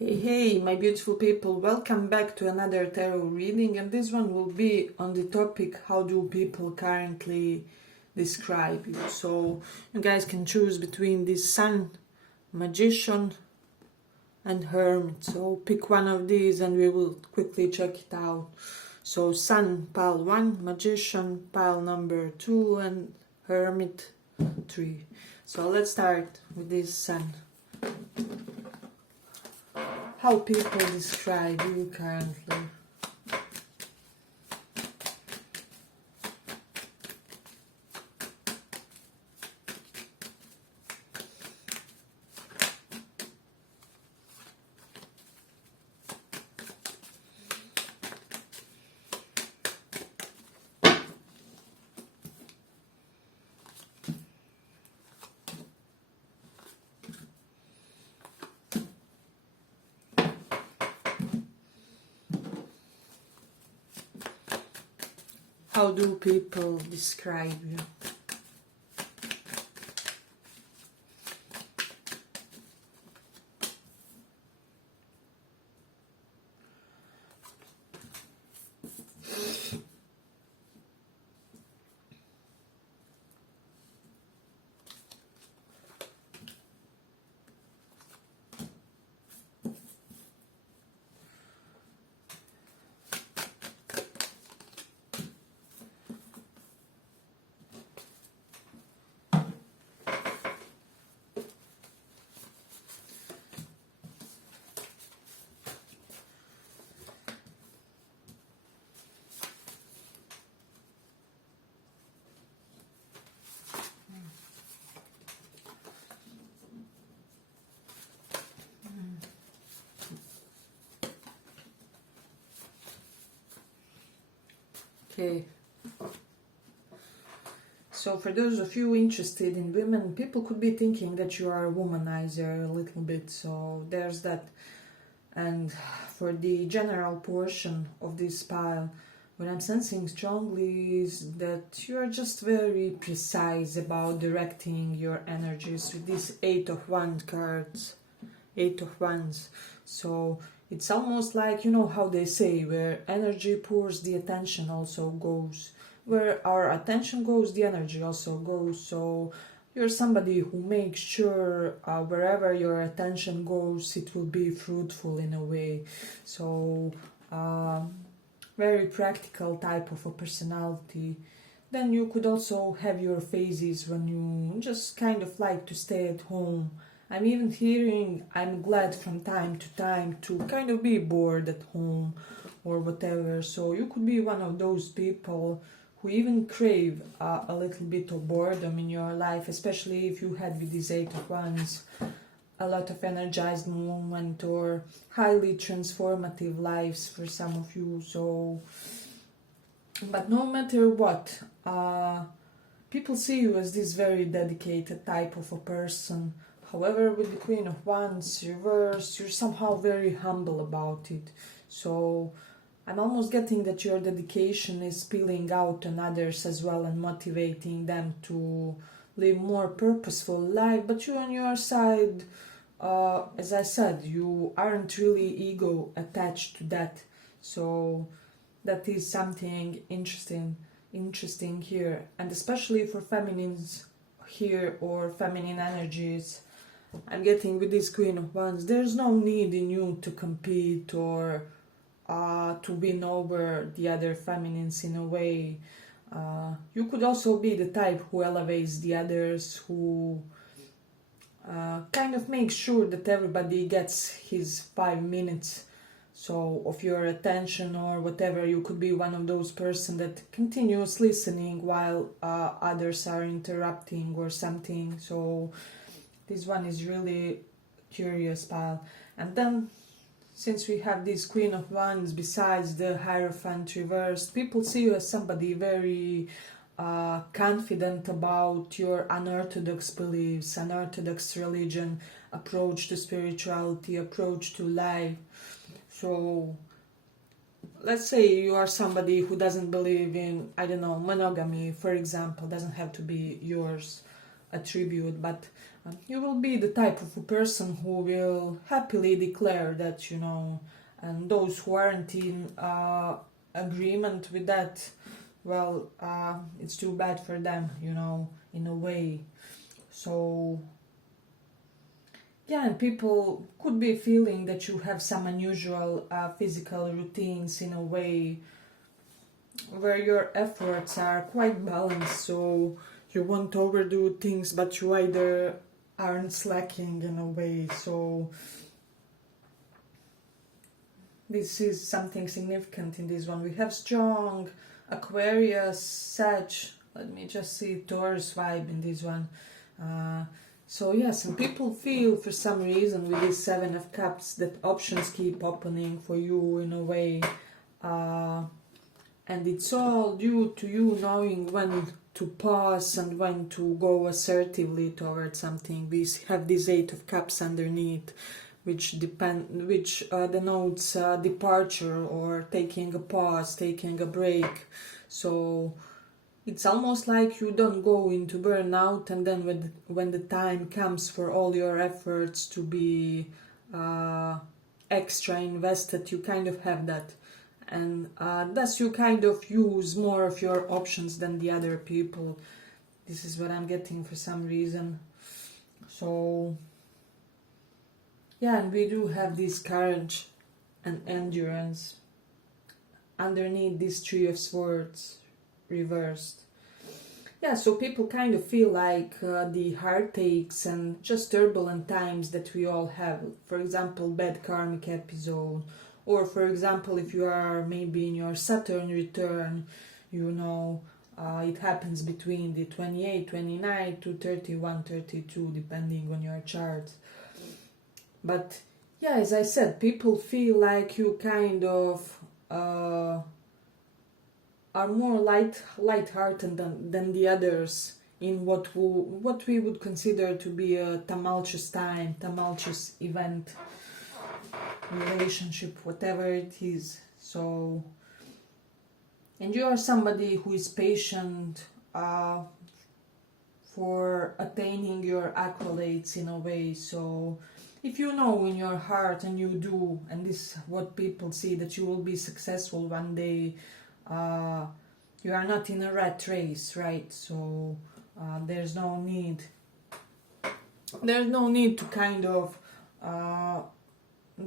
Hey, my beautiful people, welcome back to another tarot reading, and this one will be on the topic, how do people currently describe you? So you guys can choose between this Sun, Magician and Hermit. So pick one of these and we will quickly check it out. So Sun, pile 1, Magician, pile number 2, and Hermit 3. So let's start with this Sun. How people describe you currently. How do people describe you? Okay. So for those of you interested in women, people could be thinking that you are a womanizer a little bit. So there's that. And for the general portion of this pile, what I'm sensing strongly is that you are just very precise about directing your energies with these 8 of Wands cards. 8 of Wands. So it's almost like, you know how they say, where energy pours, the attention also goes. Where our attention goes, the energy also goes. So you're somebody who makes sure wherever your attention goes, it will be fruitful in a way. So very practical type of a personality. Then you could also have your phases when you just kind of like to stay at home. I'm even hearing I'm glad from time to kind of be bored at home or whatever. So you could be one of those people who even crave a little bit of boredom in your life, especially if you had with these 8 of Wands a lot of energized movement or highly transformative lives for some of you. So, but no matter what, people see you as this very dedicated type of a person. However, with the Queen of Wands reversed, you're somehow very humble about it. So I'm almost getting that your dedication is spilling out on others as well and motivating them to live more purposeful life. But you on your side, as I said, you aren't really ego attached to that. So that is something interesting here. And especially for feminines here or feminine energies, I'm getting with this Queen of Wands, there's no need in you to compete or to win over the other feminines in a way. You could also be the type who elevates the others, who kind of makes sure that everybody gets his 5 minutes so of your attention or whatever. You could be one of those person that continues listening while others are interrupting or something. So this one is really curious pile. And then since we have this Queen of Wands besides the Hierophant reversed, people see you as somebody very confident about your unorthodox beliefs, unorthodox religion, approach to spirituality, approach to life. So let's say you are somebody who doesn't believe in, I don't know, monogamy, for example. Doesn't have to be yours attribute, but You will be the type of a person who will happily declare that, you know, and those who aren't in agreement with that, well, it's too bad for them, you know, in a way. So, yeah, and people could be feeling that you have some unusual physical routines in a way where your efforts are quite balanced, so you won't overdo things, but you either aren't slacking in a way. So this is something significant in this one. We have strong Aquarius, Sag, let me just see, Taurus vibe in this one. So yes, and people feel for some reason with this Seven of Cups that options keep opening for you in a way. And it's all due to you knowing when to pause and when to go assertively towards something. We have this Eight of Cups underneath, which denotes departure or taking a pause, taking a break. So it's almost like you don't go into burnout, and then when the time comes for all your efforts to be extra invested, you kind of have that. And thus you kind of use more of your options than the other people. This is what I'm getting for some reason. So yeah, and we do have this courage and endurance underneath this Three of Swords reversed. Yeah, so people kind of feel like the heartaches and just turbulent times that we all have. For example, bad karmic episode. Or for example, if you are maybe in your Saturn return, you know, it happens between the 28, 29 to 31, 32, depending on your chart. But yeah, as I said, people feel like you kind of are more light-hearted than the others in what we would consider to be a tumultuous time, tumultuous event, relationship, whatever it is. So, and you are somebody who is patient for attaining your accolades in a way. So if you know in your heart, and you do, and this is what people see, that you will be successful one day, you are not in a rat race, right? So there's no need to kind of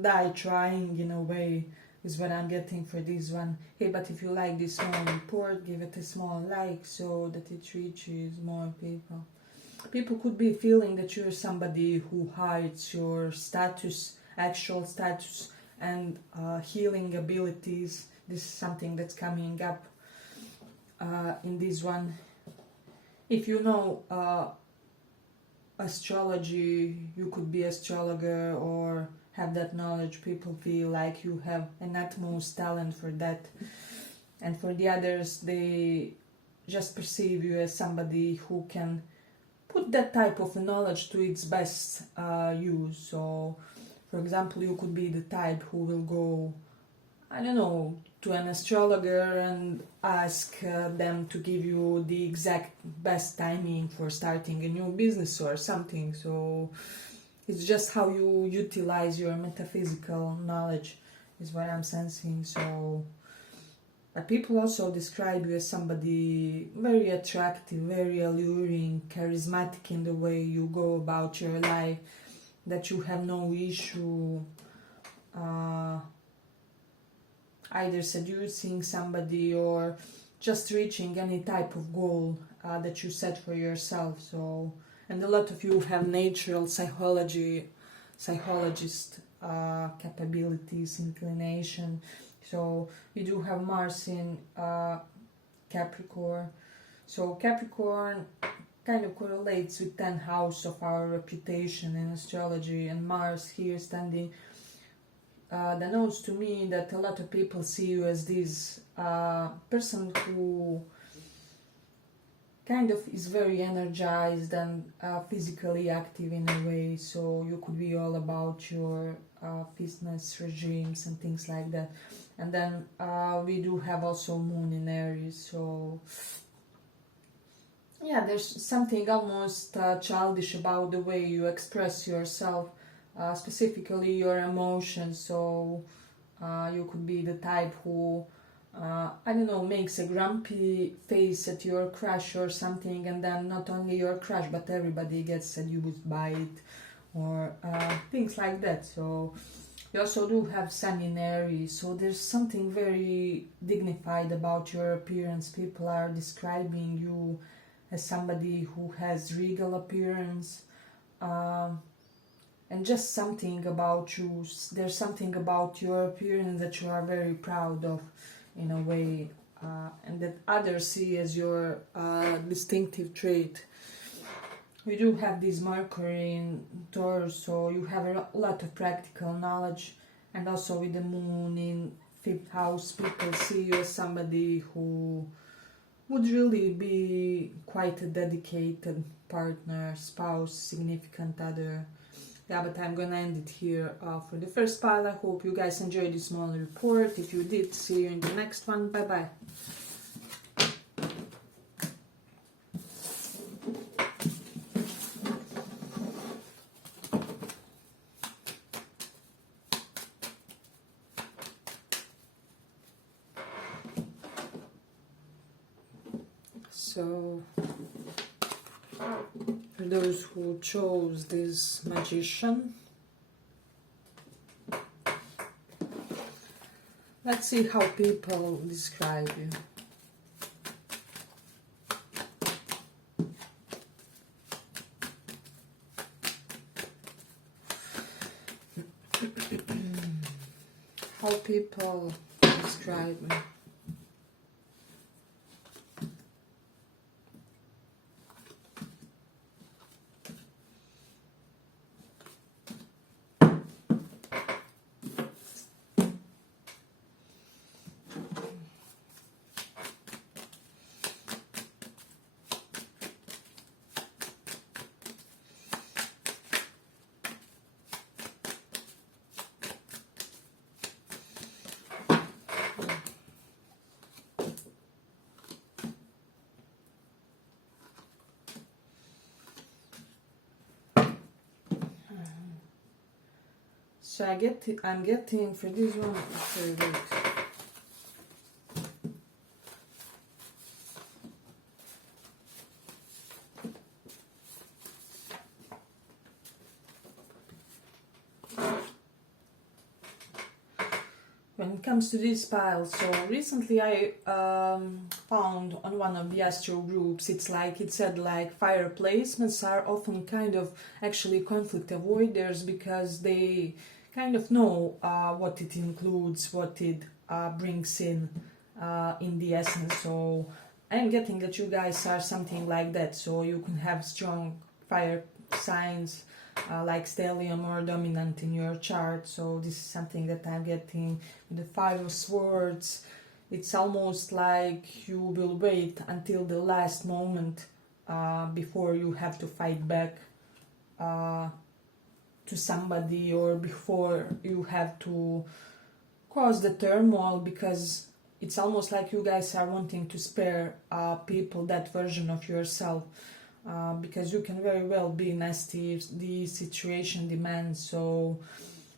die trying in a way, is what I'm getting for this one. Hey, but if you like this small report, give it a small like so that it reaches more people. People could be feeling that you're somebody who hides your status, actual status, and healing abilities. This is something that's coming up in this one. If you know astrology, you could be astrologer or have that knowledge. People feel like you have an utmost talent for that, and for the others, they just perceive you as somebody who can put that type of knowledge to its best use. So for example, you could be the type who will go, I don't know, to an astrologer and ask them to give you the exact best timing for starting a new business or something. So it's just how you utilize your metaphysical knowledge, is what I'm sensing. So, but people also describe you as somebody very attractive, very alluring, charismatic in the way you go about your life, that you have no issue either seducing somebody or just reaching any type of goal that you set for yourself. So, and a lot of you have natural psychologist capabilities, inclination. So we do have Mars in Capricorn. So Capricorn kind of correlates with 10th house of our reputation in astrology, and Mars here standing denotes to me that a lot of people see you as this person who kind of is very energized and physically active in a way. So you could be all about your fitness regimes and things like that. And then we do have also Moon in Aries. So Yeah, there's something almost childish about the way you express yourself, specifically your emotions. So you could be the type who, I don't know, makes a grumpy face at your crush or something, and then not only your crush, but everybody gets seduced by it, or things like that. So you also do have Sun in Aries, so there's something very dignified about your appearance. People are describing you as somebody who has regal appearance, um, and just something about you. There's something about your appearance that you are very proud of, in a way, and that others see as your distinctive trait. We do have this Mercury in Taurus, so you have a lot of practical knowledge, and also with the Moon in 5th house, people see you as somebody who would really be quite a dedicated partner, spouse, significant other. Yeah, but I'm gonna end it here for the first pile. I hope you guys enjoyed this small report. If you did, see you in the next one. Bye bye. So, for those who chose this Magician, let's see how people describe you. How people describe me. So I'm getting for this one, okay, wait. When it comes to this pile, so recently I found on one of the astro groups, it's like it said like fire placements are often kind of actually conflict avoiders, because they kind of know what it includes, what it brings in the essence. So I'm getting that you guys are something like that, so you can have strong fire signs like stellium or dominant in your chart. So this is something that I'm getting. The 5 of Swords, it's almost like you will wait until the last moment before you have to fight back to somebody, or before you have to cause the turmoil, because it's almost like you guys are wanting to spare people that version of yourself, because you can very well be nasty if the situation demands. So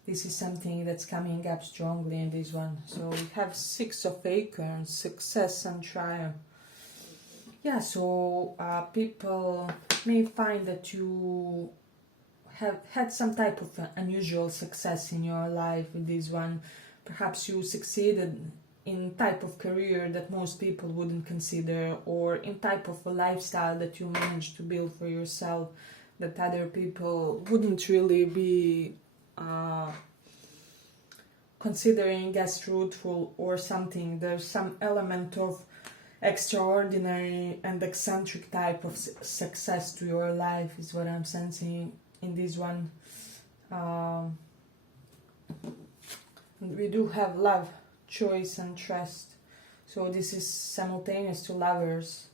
this is something that's coming up strongly in this one. So we have 6 of Acorns, success and triumph. Yeah, so people may find that you have had some type of unusual success in your life with this one. Perhaps you succeeded in type of career that most people wouldn't consider, or in type of a lifestyle that you managed to build for yourself that other people wouldn't really be considering as fruitful or something. There's some element of extraordinary and eccentric type of success to your life is what I'm sensing in this one. We do have love, choice and trust, so this is simultaneous to Lovers.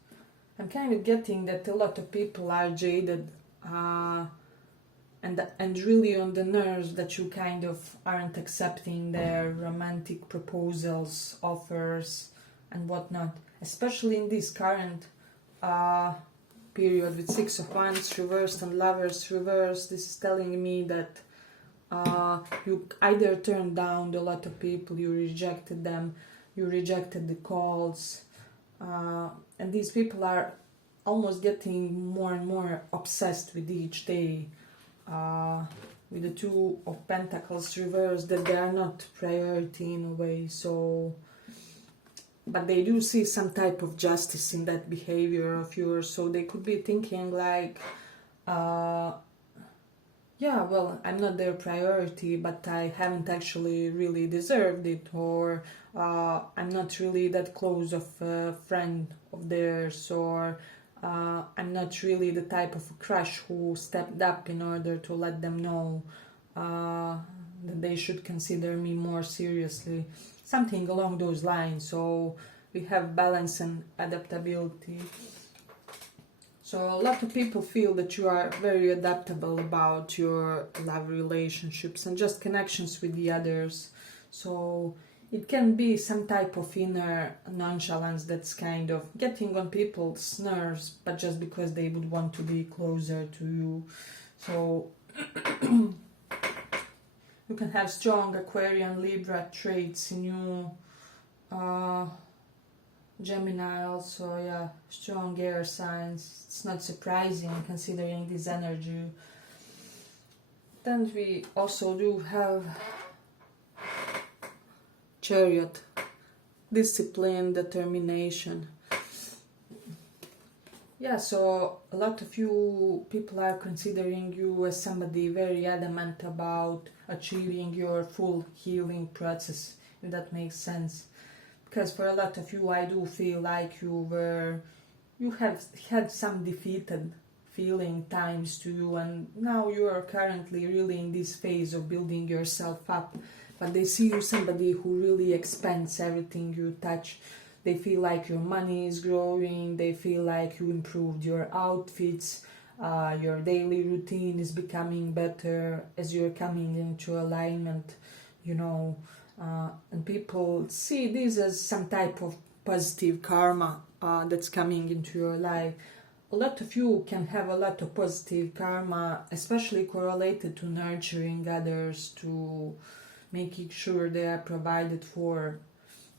I'm kind of getting that a lot of people are jaded and really on the nerves that you kind of aren't accepting their romantic proposals, offers and whatnot, especially in this current period with Six of Wands reversed and Lovers reversed. This is telling me that you either turned down a lot of people, you rejected them, you rejected the calls, and these people are almost getting more and more obsessed with each day, with the Two of Pentacles reversed, that they are not priority in a way. So, but they do see some type of justice in that behavior of yours. So they could be thinking like, yeah, well, I'm not their priority, but I haven't actually really deserved it, or I'm not really that close of a friend of theirs, or I'm not really the type of a crush who stepped up in order to let them know that they should consider me more seriously. Something along those lines. So we have balance and adaptability. So a lot of people feel that you are very adaptable about your love relationships and just connections with the others. So it can be some type of inner nonchalance that's kind of getting on people's nerves, but just because they would want to be closer to you. So you can have strong Aquarian, Libra traits in you. Gemini also, yeah, strong air signs. It's not surprising considering this energy. Then we also do have Chariot, discipline, determination. Yeah, so a lot of you people are considering you as somebody very adamant about achieving your full healing process, if that makes sense. Because for a lot of you, I do feel like you have had some defeated feeling times to you, and now you are currently really in this phase of building yourself up. But they see you somebody who really expands everything you touch. They feel like your money is growing, they feel like you improved your outfits, your daily routine is becoming better as you're coming into alignment, you know. And people see this as some type of positive karma that's coming into your life. A lot of you can have a lot of positive karma, especially correlated to nurturing others, to making sure they are provided for.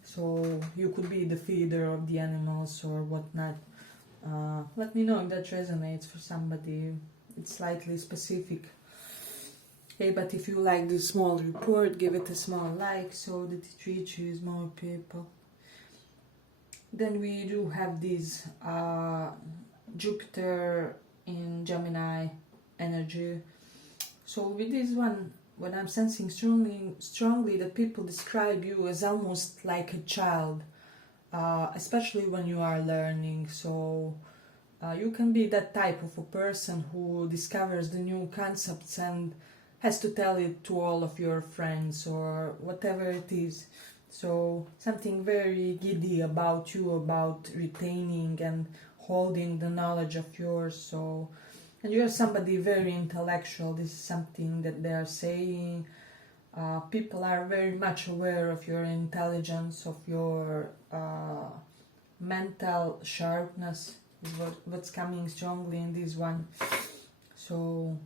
So you could be the feeder of the animals or whatnot. Let me know if that resonates for somebody. It's slightly specific. Okay, but if you like this small report, give it a small like so that it reaches more people. Then we do have this Jupiter in Gemini energy. So with this one, what I'm sensing strongly that people describe you as almost like a child, especially when you are learning. So you can be that type of a person who discovers the new concepts and has to tell it to all of your friends or whatever it is. So something very giddy about you, about retaining and holding the knowledge of yours. So, and you're somebody very intellectual. This is something that they are saying. People are very much aware of your intelligence, of your mental sharpness, is what's coming strongly in this one. So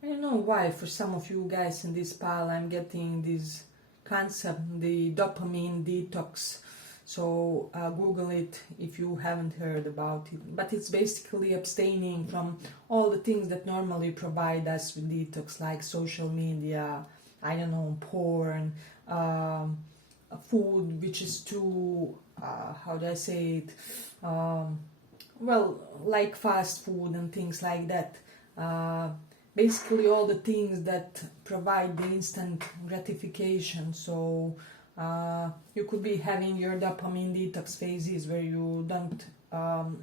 I don't know why for some of you guys in this pile I'm getting this concept, the dopamine detox. So Google it if you haven't heard about it. But it's basically abstaining from all the things that normally provide us with detox, like social media, I don't know, porn, food which is too, how do I say it, well, like fast food and things like that. Basically all the things that provide the instant gratification. So you could be having your dopamine detox phases where you don't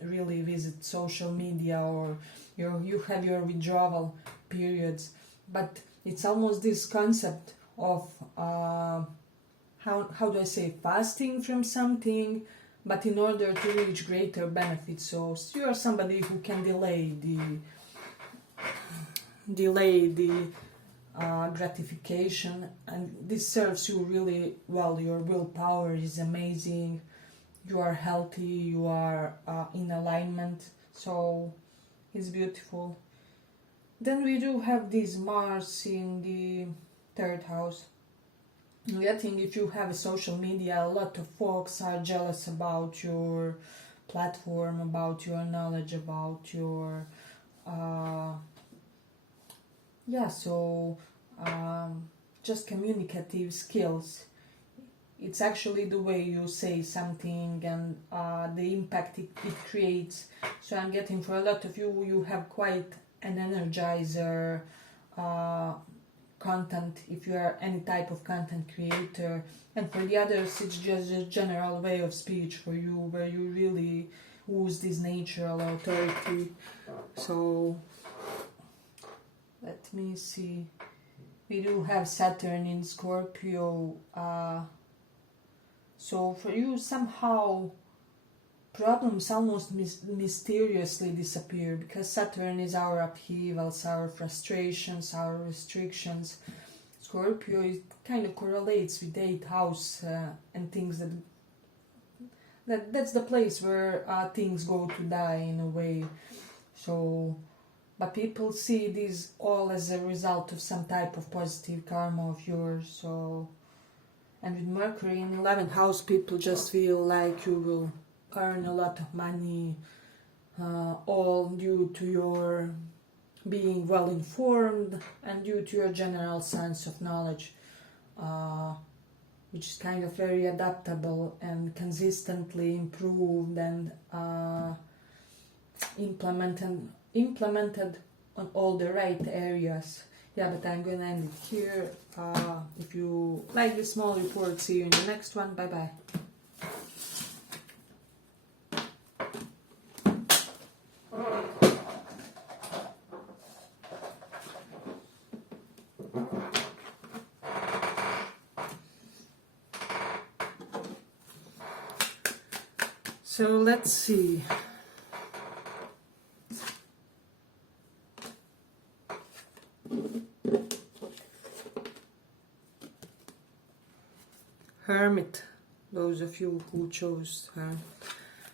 really visit social media, or you have your withdrawal periods. But it's almost this concept of how do I say, fasting from something, but in order to reach greater benefits. So you are somebody who can delay the gratification, and this serves you really well. Your willpower is amazing, you are healthy, you are in alignment. so it's beautiful. Then we do have this Mars in the third house. I think if you have a social media, a lot of folks are jealous about your platform, about your knowledge, about your just communicative skills. It's actually the way you say something and the impact it creates. So I'm getting, for a lot of you, you have quite an energizer content, if you are any type of content creator, and for the others it's just a general way of speech for you, where you really use this natural authority. So let me see, we do have Saturn in Scorpio, so for you somehow problems almost mysteriously disappear, because Saturn is our upheavals, our frustrations, our restrictions. Scorpio, it kind of correlates with the 8th house and things that's the place where things go to die in a way. So, but people see this all as a result of some type of positive karma of yours. So, and with Mercury in 11th house, people just feel like you will earn a lot of money, all due to your being well informed and due to your general sense of knowledge, which is kind of very adaptable and consistently improved and implemented on all the right areas. Yeah, but I'm gonna end it here. If you like this small report, see you in the next one. Bye bye. So let's see. Hermit, those of you who chose her.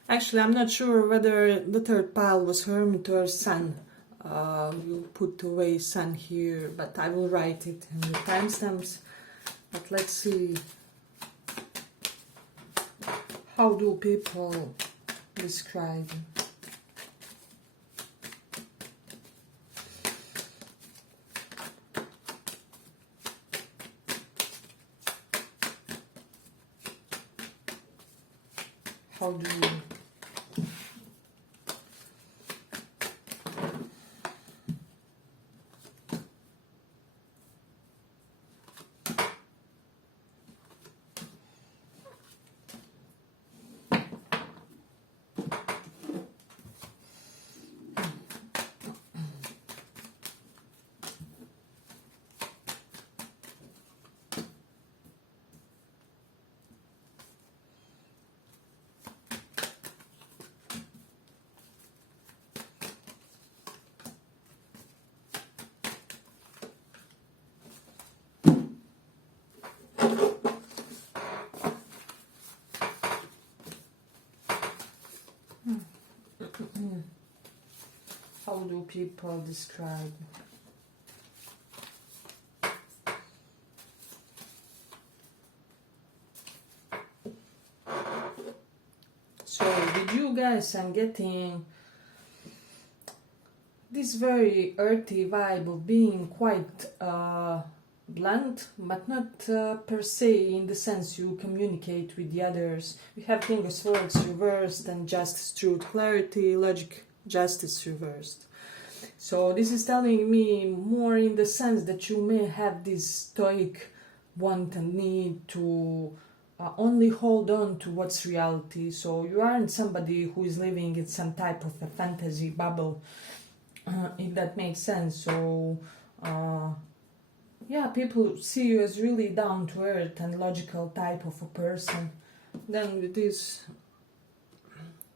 Actually, I'm not sure whether the third pile was Hermit or Sun. We'll put away Sun here, but I will write it in the timestamps. But let's see. How do people describe? How do you? How do people describe? So with you guys, I'm getting this very earthy vibe of being quite blunt, but not per se in the sense you communicate with the others. We have King of Swords reversed and Justice, Truth, Clarity, Logic, Justice reversed. So this is telling me more in the sense that you may have this stoic want and need to only hold on to what's reality. So you aren't somebody who is living in some type of a fantasy bubble, if that makes sense. So yeah, people see you as really down to earth and logical type of a person. Then with this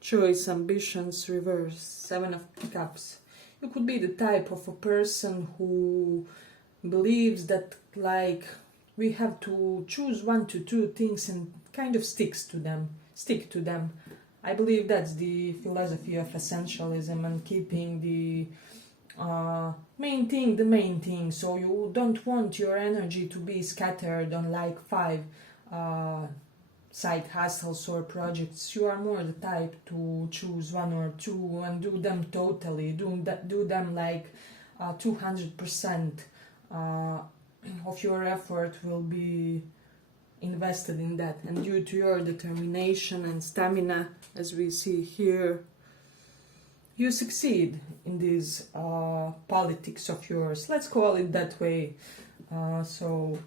choice, ambitions, reverse, 7 of Cups. You could be the type of a person who believes that, like, we have to choose 1 to 2 things and kind of stick to them. I believe that's the philosophy of essentialism, and keeping the main thing the main thing. So you don't want your energy to be scattered on like 5 side hustles or projects. You are more the type to choose 1 or 2 and do them totally, do them like 200% of your effort will be invested in that, and due to your determination and stamina, as we see here, you succeed in these politics of yours, let's call it that way. So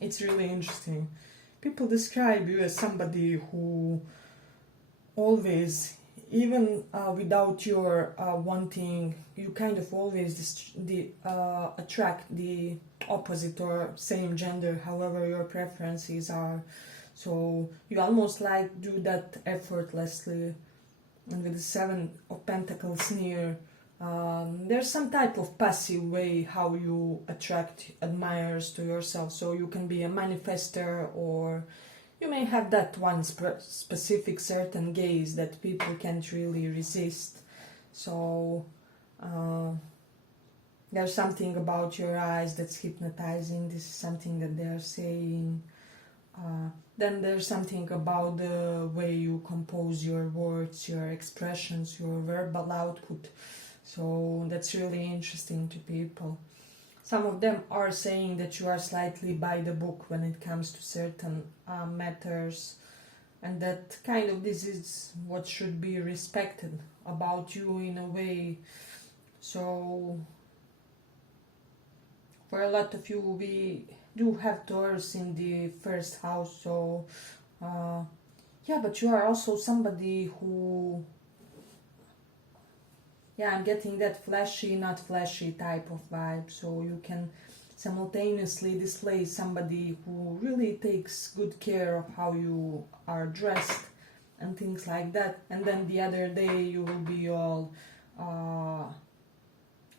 it's really interesting. People describe you as somebody who always, even without your wanting, you kind of always attract the opposite or same gender, however your preferences are. So you almost like do that effortlessly. And with the 7 of Pentacles near, there's some type of passive way how you attract admirers to yourself. So you can be a manifester, or you may have that one specific certain gaze that people can't really resist. So there's something about your eyes that's hypnotizing. This is something that they're saying. Then there's something about the way you compose your words, your expressions, your verbal output. So that's really interesting to people. Some of them are saying that you are slightly by the book when it comes to certain matters, and that kind of this is what should be respected about you in a way. So for a lot of you, we do have Taurus in the 1st house, so yeah, but you are also somebody who, yeah, I'm getting that flashy, not flashy type of vibe. So you can simultaneously display somebody who really takes good care of how you are dressed and things like that. And then the other day you will be all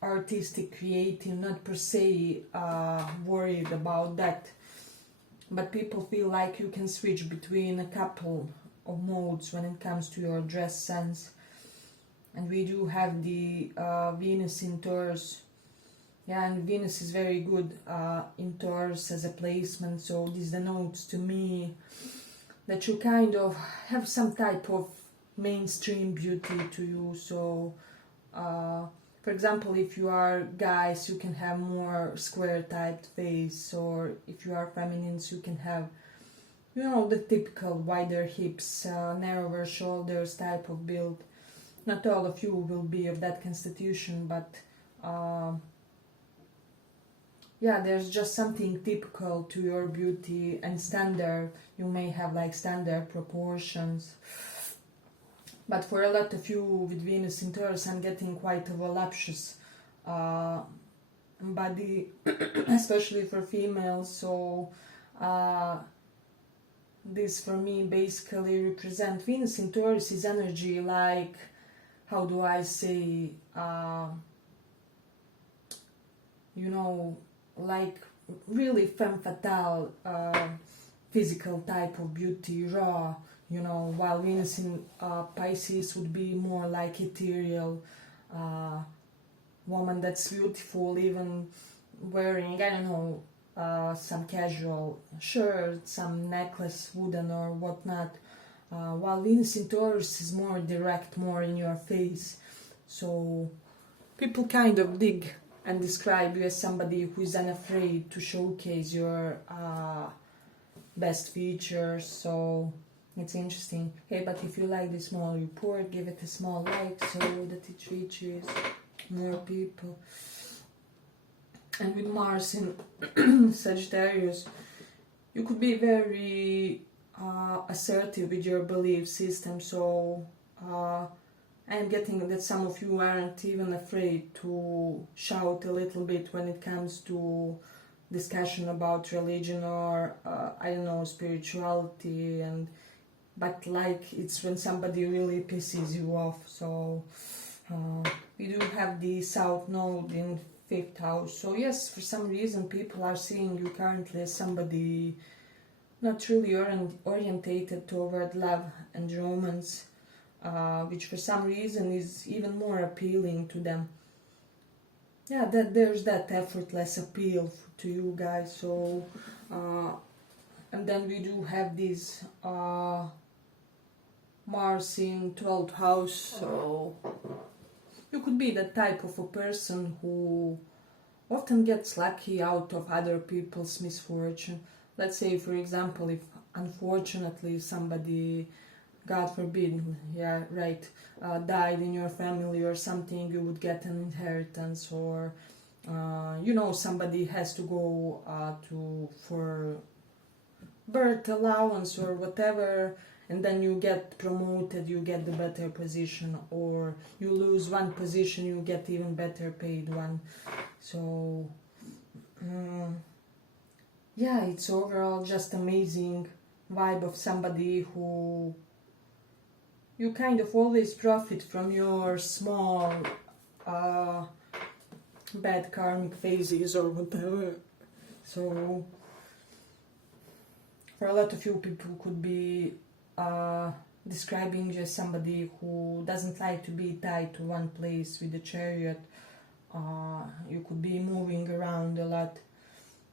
artistic, creative, not per se worried about that. But people feel like you can switch between a couple of modes when it comes to your dress sense. And we do have the Venus in Taurus. Yeah, and Venus is very good in Taurus as a placement. So this denotes to me that you kind of have some type of mainstream beauty to you. So, for example, if you are guys, you can have more square typed face. Or if you are feminines, you can have, you know, the typical wider hips, narrower shoulders type of build. Not all of you will be of that constitution, but yeah, there's just something typical to your beauty and standard. You may have like standard proportions. But for a lot of you with Venus in Taurus, I'm getting quite a voluptuous body, especially for females. So this for me basically represent Venus in Taurus is energy like, how do I say, you know, like really femme fatale, physical type of beauty, raw, you know, while Venus in Pisces would be more like ethereal, woman that's beautiful, even wearing, I don't know, some casual shirt, some necklace, wooden or whatnot. While Venus in Taurus is more direct, more in your face. So people kind of dig and describe you as somebody who is unafraid to showcase your best features. So it's interesting. Hey, but if you like this small report, give it a small like so that it reaches more people. And with Mars in Sagittarius, you could be very assertive with your belief system. So I'm getting that some of you aren't even afraid to shout a little bit when it comes to discussion about religion or I don't know, spirituality, and but like it's when somebody really pisses you off. So we do have the South Node in 5th house. So yes, for some reason people are seeing you currently as somebody not really orientated toward love and romance, which for some reason is even more appealing to them. Yeah, that there's that effortless appeal to you guys. So, and then we do have this Mars in 12th house, so you could be the type of a person who often gets lucky out of other people's misfortune. Let's say, for example, if unfortunately somebody, God forbid, yeah, right, died in your family or something, you would get an inheritance, or somebody has to go for birth allowance or whatever, and then you get promoted, you get the better position, or you lose one position, you get even better paid one. So yeah, it's overall just amazing vibe of somebody who you kind of always profit from your small bad karmic phases or whatever. So for a lot of you, people could be describing you as somebody who doesn't like to be tied to one place with the chariot. You could be moving around a lot,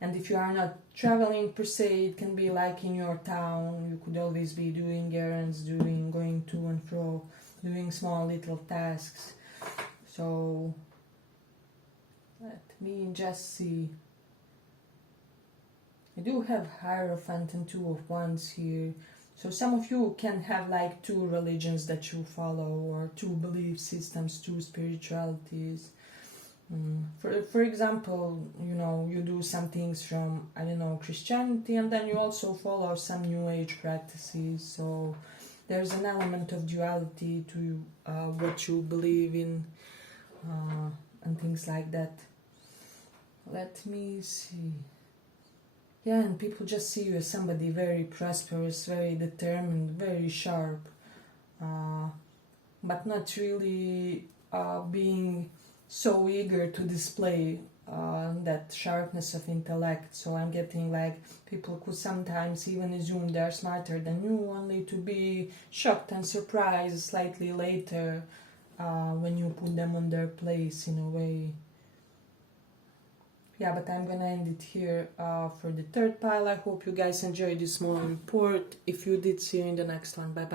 and if you are not traveling per se, it can be like in your town. You could always be doing errands, going to and fro, doing small little tasks. So let me just see. I do have Hierophant and Two of Wands here. So some of you can have like two religions that you follow, or two belief systems, two spiritualities. For example, you do some things from, Christianity, and then you also follow some New Age practices. So there's an element of duality to what you believe in, and things like that. Let me see. Yeah, and people just see you as somebody very prosperous, very determined, very sharp, but not really being so eager to display that sharpness of intellect. So I'm getting like people could sometimes even assume they're smarter than you, only to be shocked and surprised slightly later when you put them on their place in a way. Yeah, but I'm gonna end it here for the third pile. I hope you guys enjoyed this small report. If you did, see you in the next one. Bye bye.